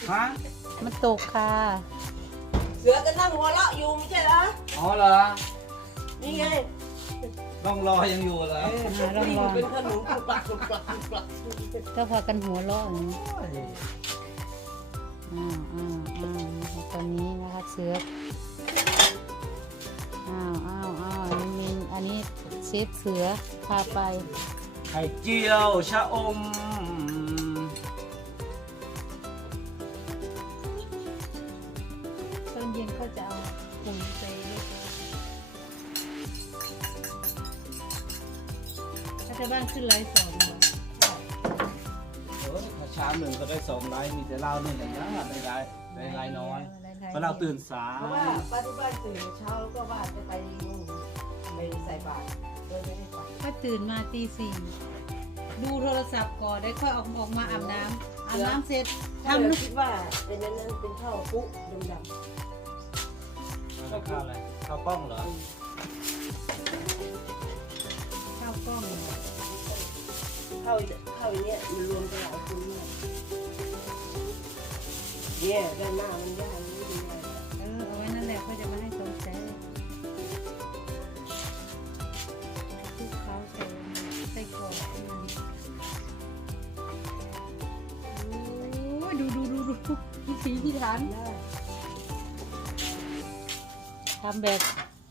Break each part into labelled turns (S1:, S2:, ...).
S1: ฮะ
S2: มันตกค่ะ
S3: เสือก็นั่งหัวเราะอยู่ไม่ใช่เหรอ
S1: อ๋อเหรอ
S3: นี่ไง
S1: ต้องรอยังอยู่เหรอ
S2: ลองลอง
S3: เป็นขนมกรุบกรับกรุบกรับกรุบกรับ
S2: ก็พากันหัวเราะอย่างนี้ตอนนี้นะคะเสืออันนี้เชฟเสือพาไป
S1: ไข่เจียวชะอม
S2: ตอนเย็นก็จะเอาปุ๋ยไปถ้าจะบ้านขึ้นไลฟ์สดเหรอ
S1: ถ้าเช้าหนึ่งก็ได้2 ไลน์มีแต่เราหนึ่งอย่างนี้ได้ไลน์น้อยเพราะเราตื่นสาย
S3: เพราะว่าป้าที่บ้านตื่นเช้าก็ว่าจะไปนู่นไปใส่บาตรเลยไม่ได้ไป
S2: ก็ตื่นมาตี 4ดูโทรศัพท์ก่อนได้ค่อยออกมาอาบน้ำเสร็จ
S3: ทำคิดว่าเป็นนั้นเป็นข้าวปุ๊ดำ
S1: ข้าวอะไรข้าวกล้องเหรอ
S2: ข้าวกล้อง
S3: ข้าวเนี่ยมันรวมกันหลายคนมากเนี่ยด้านหน้ามันยากไม่ดีเลย
S2: เอาไว้นั่นแหละก็จะมาให้สนใจทุกเขาใส่กรอกดูพิถีพิถันทำแบบ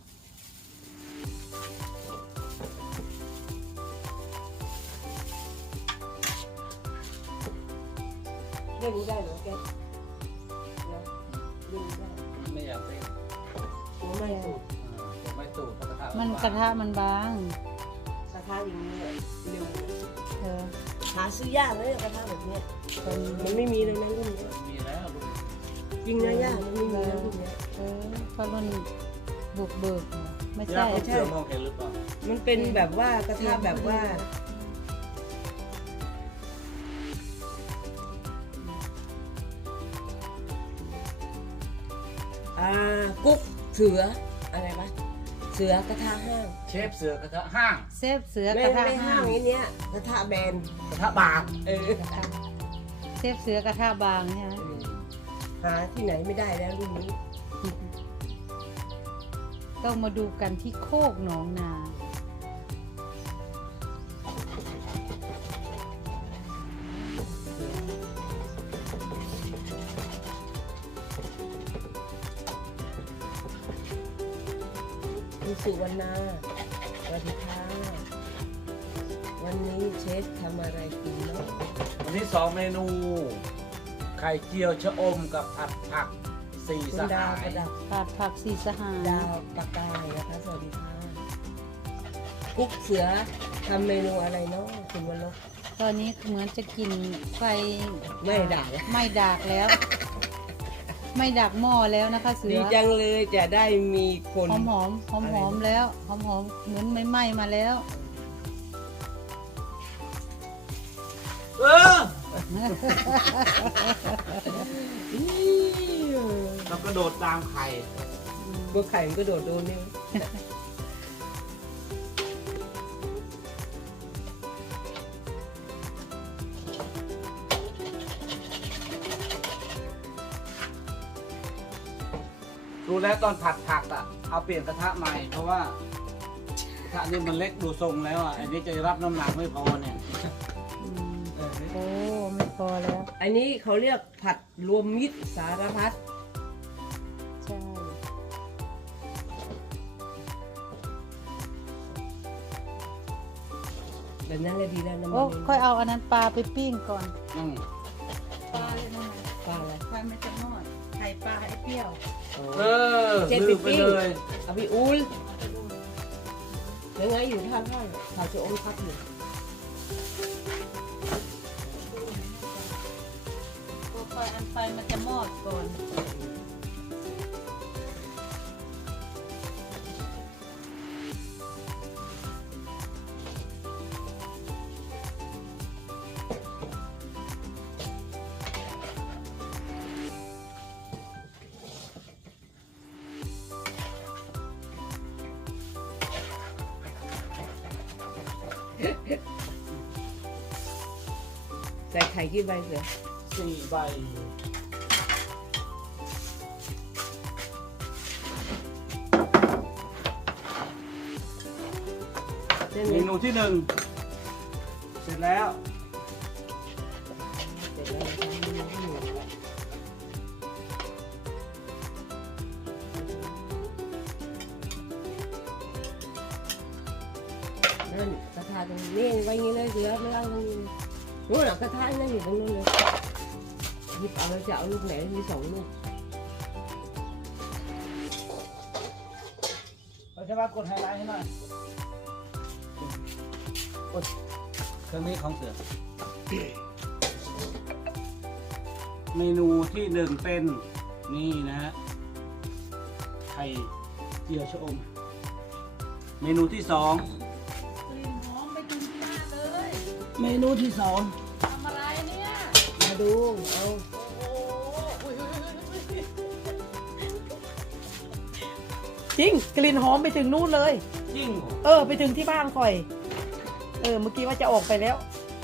S3: เล่นได้เหรอแกเล่นได้
S1: ไม่อยากเล่น
S3: หัวไม่ตูด
S1: ไม่ตูดกระทะ
S2: มันกระทะมันบาง
S3: กระทะอย่างนี้เร็วหาซื้อยากเลยกระทะแบบนี้มันไม่มีเลยนะรุ่นนี้
S1: มีแล้ว
S3: จริงนะยากมันไม่มีแล้วรุ่นนี้
S2: เพราะรุ่นบุกเบิกไม่ใช่
S1: มองเห็นหรือเปล่า
S3: มันเป็นแบบว่ากระทะแบบว่ากุ๊กเสืออะไรวะเสือกระทะห้าง
S1: เชฟเสือกระทะห้าง
S2: เชฟเสือกระทะ
S3: ห้างนี้เนี่ยกระทะแบน
S1: กระทะบาง
S2: เชฟเสือกระทะบางใช่ไหม
S3: หาที่ไหนไม่ได้แล้วรุ่นนี้
S2: ต้องมาดูกันที่โคกหนองนา
S3: คุณสุวรรณาสวัสดีค่ะวันนี้เชฟทำอะไรกินเนาะ
S1: วันนี้2 เมนูไข่เจียวชะอมกับผัดผัก4 สหาย
S2: ผัดผัก4 สหาย
S3: ดาวปากกายนะคะสวัสดีค่ะกุ๊กเสือทำเมนูอะไรเนาะคุณวรลบ
S2: ตอนนี้เหมือนจะกินไฟ
S3: ไม่ดัก
S2: แล้วไม่ดักหม้อแล้วนะคะเสือ
S3: ดีจังเลยจะได้มีคน
S2: หอมแล้วหอมเหมือนไม่ไหม้มาแล้ว
S1: เราก็โดดตามไข่
S3: บัวไข่มันก็โดดโดนเนี่ย
S1: ดูแล้วตอนผัดผักเอาเปลี่ยนกระทะใหม่เพราะว่ากระทะนี่มันเล็กดูทรงแล้วอันนี้จะรับน้ำหนักไม่พอเนี่ย
S2: โอ้ไม่พอแล้ว
S3: อันนี้เขาเรียกผัดรวมมิตรสารพัด
S2: ใช่
S3: แบบนั้นเลยดีแล้วนะ
S2: โอ้ค่อยเอาอันนั้นปลาไปปิ้งก่อนปลาเลยนะ
S3: ปลาอะไร
S2: ปลาไม่จะน้อยไข่ปลาไอ้เปรี้ยว
S3: เจ็ดไปเลยเอาไปอุ้ยยังไงอยู่ท่าเขาจะอมพักอยู่
S2: ค่อยอันไฟมันจะมอดก่อน
S3: ใส่ไข่กี่ใบเสือ
S1: 4 ใบ
S3: ช่ไหม
S1: เมนูที่หนึ่งเสร็จแล้ว
S3: เสร็จแล้วทำเมนูที่หนึ่งนั่นกระทะตรงนี้ไว้อย่างนี้เลยเสือไม่เอาตรงนี้นู่นน่ะกระทะนั่นอยู่ตรงนู้นเลยหยิบเอาแล้วจะเอาลูกไหนมี2 ลูก
S1: เราจะมากดไฮไลท์ให้หน่อยกดเครื่องนี้ของเสือ เมนูที่หนึ่งเป็นนี่นะฮะไข่เจียวชะอม เมนูที่สอง
S2: กลิ่นหอมไปถึงที่หน้าเลย
S1: เมนูที่สอง
S2: ทำอะไรเนี่ย
S3: มาดูเอา
S2: โอ้โหอุ้ย
S4: จริงกลิ่นหอมไปถึงนู่นเลย
S1: จริงเหรอ
S4: ไปถึงที่บ้านคอย เมื่อกี้ว่าจะออกไปแล้ว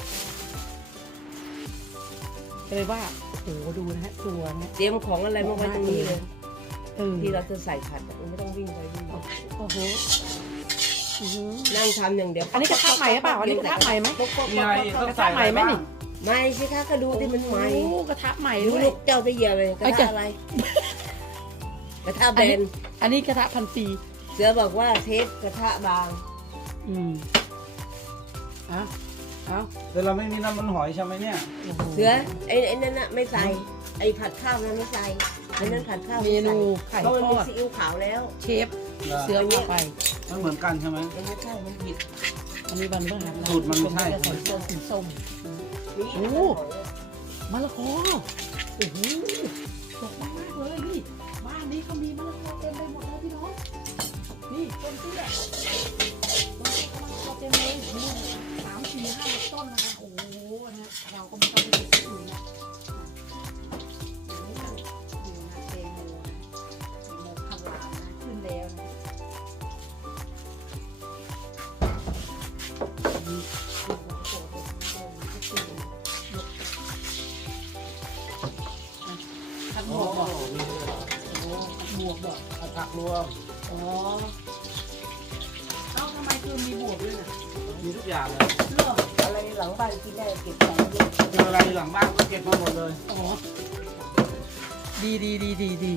S4: เลยว่าโอ้โหดูนะฮะตัวนะ
S3: เตรียมของอะไรมาไว้ตรงนี้เลย
S4: ที่
S3: ที่เราจะใส่ผัดอะไม่ต้องวิ่งไปวิ่งมา
S4: โอ้โหอื้อหือ
S3: นั่งทำอย่างเดียว
S4: อันนี้กระทะใหม่หรือเปล่าอันนี้กระทะใหม่ไหม
S1: มีอะไรอีกต้อง
S4: กระ
S1: ใส่
S4: ทะ
S1: อะ
S4: ให
S1: ไร
S4: ม่ไหม
S1: บ้าง
S4: นี่
S3: ไม่สิคะก็ดูที่มันใหม่
S4: โอ้กระทะใหม่
S3: ดู
S4: ด้วย
S3: ลูกเจ้าไปเหยียบเลยกระ
S4: ไอ้
S3: ทะ
S4: เจ้า
S3: อะไรกระทะ
S4: อั
S3: เบ
S4: นนี้
S3: น
S4: อันนี้กระทะพันปี
S3: เสือบอกว่าเทปกระทะบาง
S4: อืมเอาเอา
S1: แต่เราไม่มีน้ำมันหอยใช่ไหมเนี่ย
S4: โอ้โห
S3: เสือไอ้นั่นน่ะไม่ใส่ไอ้ผัดข้าวนั้นไม่ใส่ไอ้นั่นผัดข้าว
S4: เมนูไข่
S3: เพราะมัน
S4: ท
S3: มี
S4: อด
S3: ซีอิ๊วขาวแล้ว
S4: เชฟเสือพาไป
S1: มันเหมือนกันใช่ไหม
S3: มันไม่ใช่มันผิด
S4: อันนี้วันพฤหัส
S1: สูตรมันไม่ใช่
S4: จะใส่เสื้อสีส้ม
S3: นี่
S4: โอ้ มะละกอโอ้โหดกมากๆเลยนี่บ้านนี้เขามีมะละกอเต็มไปหมดเลยพี่น้องนี่ต้นเตี้ยมะละกอเต็มเลยนี่3 4 5 ต้นนะคะโอ้โหนะเราก็ไม่ต้องไปเก็บที่อื่นนะดูนะเตงโมนะเตงโมข้าวหลามนะขึ้นแล้วนะผัดบวกบอกบวกบอก
S1: ผักรวม
S4: อ๋อเอ้าทำไมคือมีบวกด้วยน่ะ
S1: มีทุกอย่างเลย
S4: เลือก
S3: อะไรหลังบ้านกินได้เก็บของเยอะ
S1: เจออะไรอยู่หลังบ้านก็เก็บมาหมดเลย
S4: อ๋อดีดีดีดีดี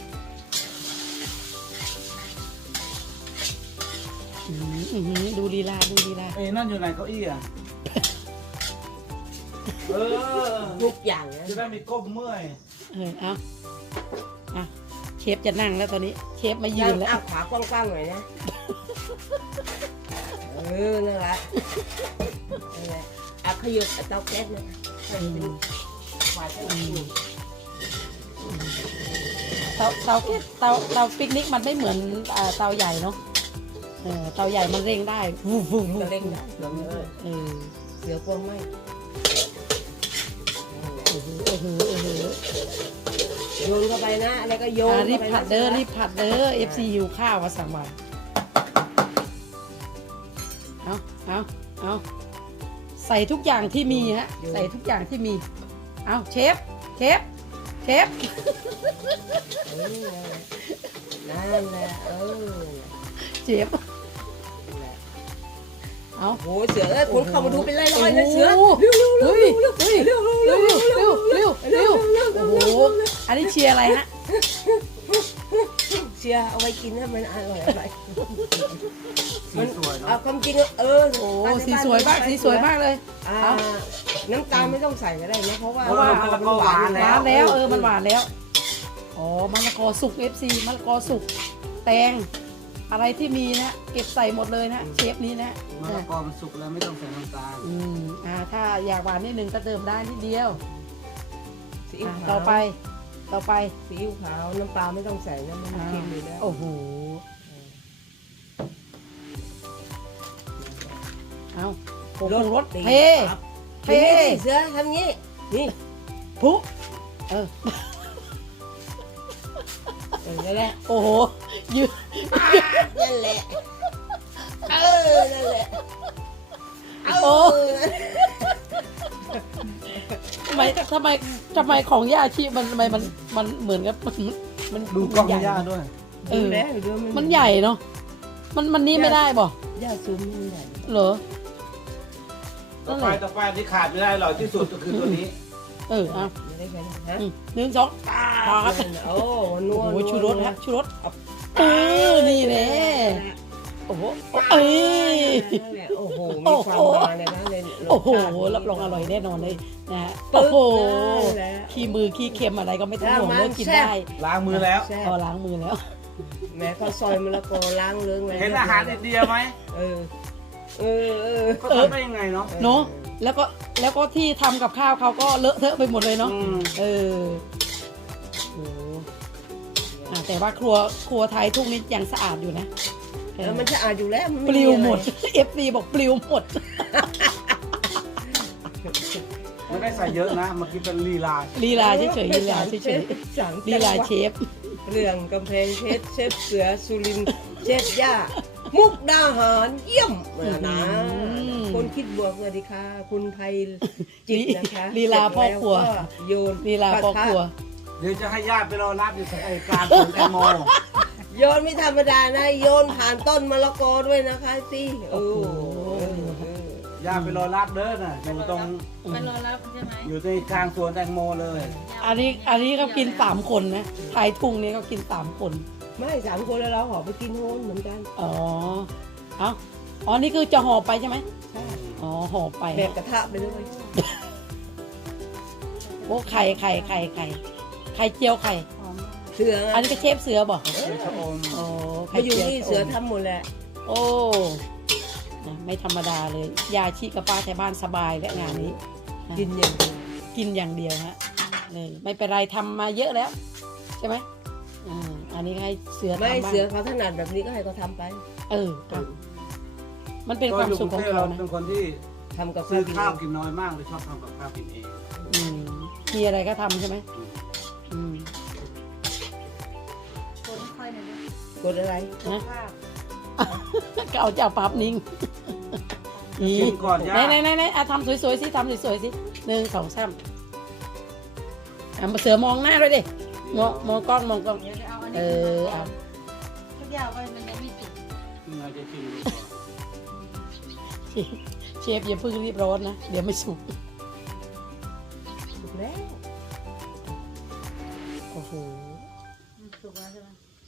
S4: ดูลีลาดูลีลา
S1: เอ้ยนั่นอยู่ไหนเก้าอี้อ่ะ เออ
S3: ทุกอย่างนะ
S1: จะได้ไม่ก้มเมื่อย
S4: เอาเชฟจะนั่งแล้วตอนนี้เชฟมายื
S3: ยื
S4: น
S3: น
S4: แล้ว
S3: อ้าขวากว้างๆหน่อยนะนั่นแหละนั่นแหละขยับเตาแก๊สนะขวาจะหนักอยู่
S4: เตาปิกนิกมันไม่เหมือนเตาใหญ่เนาะเตาใหญ่มันเร่งได้วูบวูบวู
S3: จะ
S4: บ
S3: เร่งได้เออเสือกลัวไหม โยนเข้าไปนะอะไรก็โยน
S4: รีบ
S3: เข้าไปนะ
S4: ผัดเด้อรีบผัดเด้อ FC หิวข้าวมาสั่งมาเอาใส่ทุกอย่างที่มีฮะใส่ทุกอย่างที่มีเอาเชฟ
S3: เออนั่นแหละ
S4: เชฟเอา
S3: โหเสือคนเข้ามาดูเป็นร้อยๆนะเสือ
S4: เฮ้ยเร็วโอ้โหอันนี้เชียร์อะไรฮะ
S3: เชียร์เอาไว้กินให้มันอร่อย
S1: สีสวย
S3: เอา
S1: เนาะ
S3: ความจริง
S4: โอ้สีสวยมากสีสวยมากเลย
S3: น้ำตาลไม่ต้องใส่ก็ได้นะเพราะว่า
S1: มันละก็หวาน
S4: ห
S1: แล้ว
S4: าว นแล้วมันหวานแล้วอ๋อมะละกอสุก FC มะละกอสุกแตงอะไรที่มีนะเก็บใส่หมดเลยนะเชฟนี้นะ
S1: มะละกอมันสุกแล้วไม่ต้องใส่น้ำตาล
S4: ถ้าอยากหวานนิดนึงก็เติมได้นิดเดียว
S3: ซีอิ๊ว
S4: ต่อ
S3: ขาว
S4: ไป
S3: ซีอิ๊วขาวน้ำปลาไม่ต้องใส่นะมันเค็มเลยนะ
S4: โอ้โหเอาผงรสเท
S3: เทเสือทำงี้นี่
S4: พุเออ
S3: นั่นแหละ
S4: โอ้โหยืน
S3: นั่นแหละนั่นแหละ
S4: โอ้ทำไมของย่าชีมันทำไมมันเหมือนกับมัน
S1: ดูกล้อง
S4: ใหญ่
S1: ย่าด้วย
S4: เออ
S3: แล้วดู
S4: มันใหญ่เนาะมันนี่ไม่ได้บ่
S3: ย่าซูมนี่ใหญ่
S4: เหรอ
S1: ต่อไปที่ขาดไม่ได้อร่อยที่สุดก็คือตัวนี้
S4: เออเอา
S3: ไม่ได้แค่นั้นฮะ
S4: หนึ่งสองพอครับ
S3: โอ้นัว
S4: โอ้โหชูรสฮะชูรสเออนี่แหละโอ้โหเอ้ย
S3: โอ้โหมีความมาเลยนะเลย
S4: โอ้โหรับรองอร่อยแน่นอนเลยนะฮะโอ้โหขี้มือขี้เค็มอะไรก็ไม่ต้องห่วงเลิกกินได้
S1: ล้างมือแล้ว
S4: พอล้างมือแล้ว
S3: แม่เขาซอยมะละกอล้างเลื้องเลย
S1: เห็นอาหารอินเดียไหม
S3: เออ
S1: เขาทำได้ยังไงเนาะ
S4: เนาะแล้วก็ที่ทำกับข้าวเขาก็เลอะเทอะไปหมดเลยเนาะ เออโอ้แต่ว่าครัวไทยทุกนี้ยังสะอาดอยู่นะ
S3: แล้วมันจะอาดอยู่แล้ว
S4: ปลิวหมด FC บอกปลิวหมด
S1: ไม่ได้ใส่เยอะนะเมื่อกี้เป็นลีลา
S4: ลีลาเฉยๆลีลาเฉยๆลีลาเชฟ
S3: เรื่องกำแพงเพชรเชฟเสือสุรินทร์เชฟย่ามุกดาหารเยี่ยมนะคนคิดบวกเลยดีค่ะคุณไทยจิตนะคะ
S4: ลีลาพ่อครัว
S3: โยน
S4: ลีลาพ่อครัว
S1: เดี๋ยวจะให้ญาติไปรอรับอยู่ไอ้กลารสวนแตงโม
S3: โยนไม่ธรรมดานะโยนผ่านต้นมะละกอด้วยนะคะสิโอ้โห
S1: ญาติไปรอรับเด้อน่ะอยู่ตรง
S2: มันรอรับใช่ไหม
S1: อยู่ในกลางสวนแตงโมเลย
S4: อันนี้เขากิน3 คนนะไทยทุ่งนี้เขากิน3 คน
S3: ไม่3 คนแล้วเราห่อไปกินโฮนเหมือนกัน
S4: อ๋ออ๋อนี่คือจะห่อไปใช่ไหม
S3: ใช่
S4: อ๋อห่อไป
S3: แบบกระทะไปเลย
S4: โอ้ไข่เจียวไข่
S2: หอมมาก
S3: เสือ
S4: อันนี้ก็เชฟเสือบอก
S1: เสือชะอม
S4: โอ้ไข่
S3: มาอยู่
S4: จีว
S3: นี่เสือทำหมดแหละ
S4: โอ้นะไม่ธรรมดาเลยยาชีกับป้าแถวบ้านสบายและงานนี้นะ
S3: กินอย่างเดียว
S4: กินอย่างเดียวฮะเลยไม่เป็นไรทำมาเยอะแล้ว ใช่ไหมอันนี้ให้เสือทำ
S3: ไม่
S4: บ้าง
S3: เสือเขาถนัดแบบนี้ก็ให้เขาทำไป
S4: มันเป็นความสุขของเขานะ
S1: เป็นคนที่
S3: ทำกับ
S1: ซื้อ
S3: กิน
S1: ข้าวกินน้อยมากเลยชอบทำกับข้าวกินเอง
S4: อืมมีอะไรก็ทำใช่ไหมอืม
S2: คนค่อยหน่อยนะ
S3: กดอะไร
S4: นะ
S2: ภาพ
S4: ก็เอาเจ้าปั๊บนิ่งนี่
S1: กินก่อนย่า
S4: ไหนทำสวยๆสิทำสวยๆสิ1 2 3เสือมองหน้าด้วยดิมองกล้อง
S2: เดี๋ยวจะเอาอัน
S4: เอ
S2: นี้
S4: อเอา
S2: ทุกอย่างไว้มันยังไม่ติด
S1: ยังไงจะชิมดูก่อน
S4: เชฟอย่าเพิ่งรีบร้อนนะเดี๋ยวไม่สุก
S3: ถูกแล้ว
S4: โอ้โห
S2: สุกแล้วใช่ไหม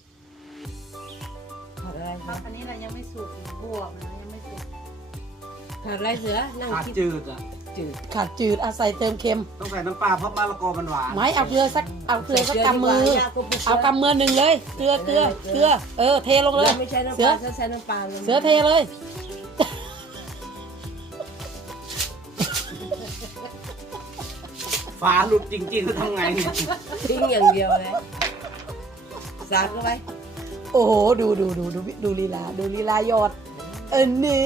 S3: ขาดอะไร
S2: ค
S3: ค
S2: รั
S3: รั
S2: บบ อันนี้เรายังไม่สุกบวกนะยังไม่สุก
S3: ขาดอะไรเสือนั่ง
S1: ขาด
S3: คิด
S1: จืดอ่ะ
S3: จืด
S4: ขาดจืดอาศัยเติมเค็ม
S1: ต้องใส่น้ำปลาเพราะมะละกอมันหวาน
S4: ไม่เอาเกลือสักกำมือ เอากำมือ1เลยเกลือเทลงเลย
S3: ไม่ใช่น้ำ
S4: เสื
S3: ป
S4: อ
S3: ลาใช้น้ำปลาลย
S4: เสือเทเลย
S1: ฝาหลุดจริงๆแล้วทำไงเนี่ย
S3: ทิ้งอย่างเดียวเลยสาดเข้าไป
S4: โอ้โหดูลีลายอดนี่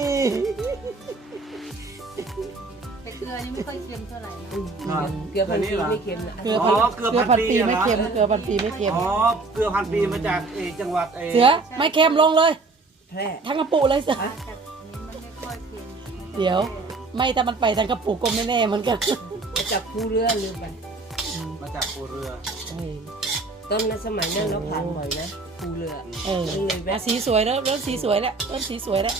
S2: แต่เกลือยังไม่ค่อยเค็มเท่าไหร่นะ
S3: เกลือพันปีไม่เค็มนะ
S4: เกลือพันปีไม่เค็มเกลือพันปีไม่เค็ม
S1: อ๋อเกลือพันปีมาจากจังหวัด
S4: เสือไม่เค็มลงเลย
S3: แพร่
S4: ทั้งกระปุกเลยเสือ
S2: แต่อันนี้มันไม่ค่อยเค็ม
S4: เดี๋ยว ไม่ถ้ามันไปทั้งกระปุกก็ไม่แน่เหมือนกัน
S3: มาจากภูเรือลืมไป
S1: มาจากปูเรือ
S3: ต้นในสมัยนั้นเราผ่านบ่อยนะภูเรือ
S4: สีสวยแล้วเริ่มสีสวยแล้วเริ่มสีสวยแล้ว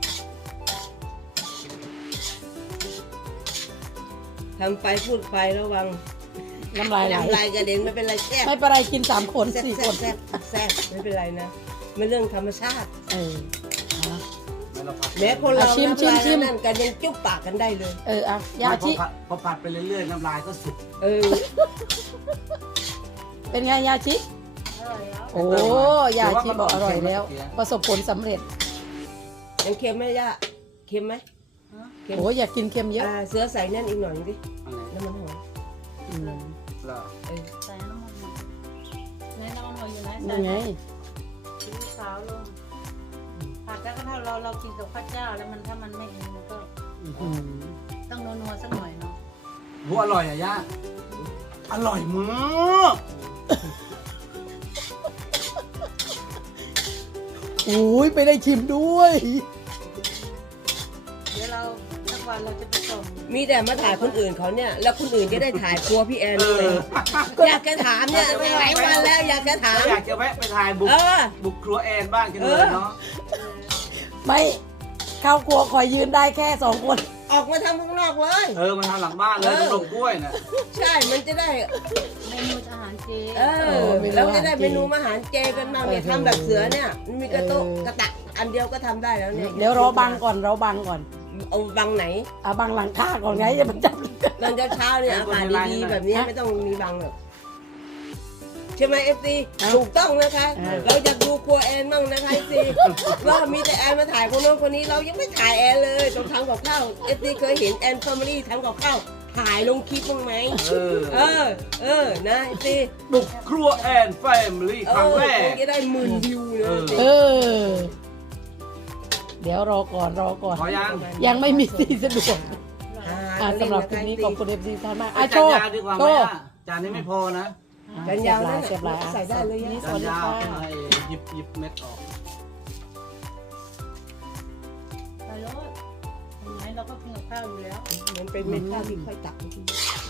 S3: ทำไปพูดไประวัง
S4: น้ำลายไหล
S3: น้ำลายกระเด็นไม่เป็นไรแซ่บ
S4: ไม่เป็นไรกิน3 คน
S3: แซ่บ
S4: 4 คน
S3: แซ่บแซ่บไม่เป็นไรนะมันเรื่องธรรมชาติ แม้คนเรา
S4: ชิม
S3: น้ำลาย
S4: ชิม
S3: นั่นกันยังจุ๊บปากกันได้เลย
S4: เอายาชิ
S1: พอผัดไปเรื่อยๆน้ำลายก็สุก
S4: เป็นไงยาชิ
S2: อร่อยแล้ว
S4: โอ้ยาชิบอกอร่อยแล้ว ประสบผลสำเร็จ
S3: ยังเค็มไหมย่าเค็มไหมเค็ม
S4: โอ้อยากกินเค็มเยอะ
S3: เสือใส่นั่นอีกหน่อยดิ
S1: อะไร
S3: น้ำมันหอย
S1: เหรอ
S2: ใส่น้ำมันหอยในน้ำมันหอยอยู่ไหน
S4: นั่
S2: ใส่
S4: นไง
S2: ซีอิ๊วขาวลงผัดแล้วก็ถ้าเรากินกับข้าวเจ้าแล้วมันถ้ามันไม่อิ่มมันก็ต้องนัวๆสักหน่อยเนาะ
S1: หัวอร่อยอ่ะย่าอร่อยมาก
S4: โอ้ยไปได้ชิมด้วย
S2: เดี๋ยวเราสักวันเราจะไปส่ง
S3: มีแต่มาถ่ายคนอื่นเขาเนี่ย แล้วคนอื่นจะได้ถ่ายครัวพี่แอนเลยอยากจะถามเนี่ยหลายวันแล้วอยากจะถาม
S1: อยากจะแวะไปถ่ายบุก
S3: เออ
S1: บุกครัวแอนบ้างจังเลยเนาะ
S4: ไม่เข้าครัวคอยยืนได้แค่2 คน
S3: ออกมาทำข้างนอกเลย
S1: มาทำหลังบ้านเลยตรงลงกล้วยน่ะ
S3: ใช่มันจะได้
S2: เมนูอาหารเจ
S3: เราจะได้เมนูอาหารเจกันบ้างเนี่ยทำแบบเสือเนี่ยมันมีกระโต๊ะกระตักอันเดียวก็ทำได้แล้วเนี่ย
S4: เดี๋ยวรอบังก่อนเราบังก่อน
S3: เอาบังไหน
S4: เอาบังหลังคาก่อนไงจะมันจับ
S3: ตอนเช้าๆเนี่ยอากาศดีๆแบบนี้ไม่ต้องมีบังหรอกใช่ไหมเอฟซีถูกต้องนะคะ เราจะดูครัวแอนบ้างนะคะเอฟซีว่ามีแต่แอนมาถ่ายคนโน้นคนนี้เรายังไม่ถ่ายแอนเลยต้องทำกับข้าวเอฟซีเคยเห็นแอนแฟมิลี่ทำกับข้าวถ่ายลงคลิปบ้างไหมนะเอฟซี
S1: บุกครัวแอนแฟมิลี่ครั้งแรก
S3: คงจะได้10,000 วิวนะ
S4: เออ เดี๋ยวรอก่อนรอก่อน
S1: ขอยัง
S4: ยังไม่มีที่สะดวกสำหรับคลิปนี้ขอบคุณเอฟซีท่านมากโช
S1: จาน
S4: ว์
S1: ยาวดีกว่าไห
S4: โช
S1: ม
S4: ว์
S1: อ่ะจานนี้ไม่พอนะ
S3: กันยาวนั่น
S4: เสียบลาย
S3: ใส่ได้เลย
S4: นี่
S3: นะ
S4: ส
S1: จา
S4: วัน สดี
S1: ยาว
S4: ค่ะ
S1: ไอ้หยิบเม็ดออก
S2: ไปรถทำไมเราก็กินกับข้าวอยู่แล้ว
S3: มันเป็นเม็ดข้าวที่ค่อยตักจริง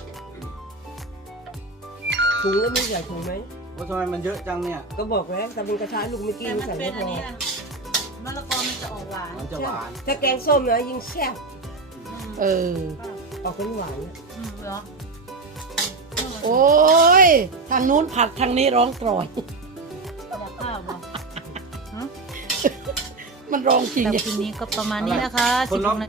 S3: ถุงแล้วมีใส่ถุงไหม
S1: ว่าทำไมมันเยอะจังเนี่ย
S3: ก็บอกแล้วแต่เป็นกระชายลูกเมื่อกี้
S2: แต่
S3: มัน
S2: มัน
S3: ใส่
S2: เป็
S3: ไม่
S2: น
S3: พ
S2: อัน
S3: อ
S2: นี้นะมะละกอมันจะออกหวาน
S1: มันจะหวาน
S3: ถ้าแกงส้มนะยิ่งแซ่บ
S4: เออ
S3: ออกเป็นหวาน
S2: เหรอ
S4: โอ้ย ทางนู้นผัดทางนี้ร้องกรอย
S2: อยากข้าวบ่
S4: มันร้องจริง
S2: แต่ทีนี้ก็ประมาณนี้นะคะ
S1: คนน้อง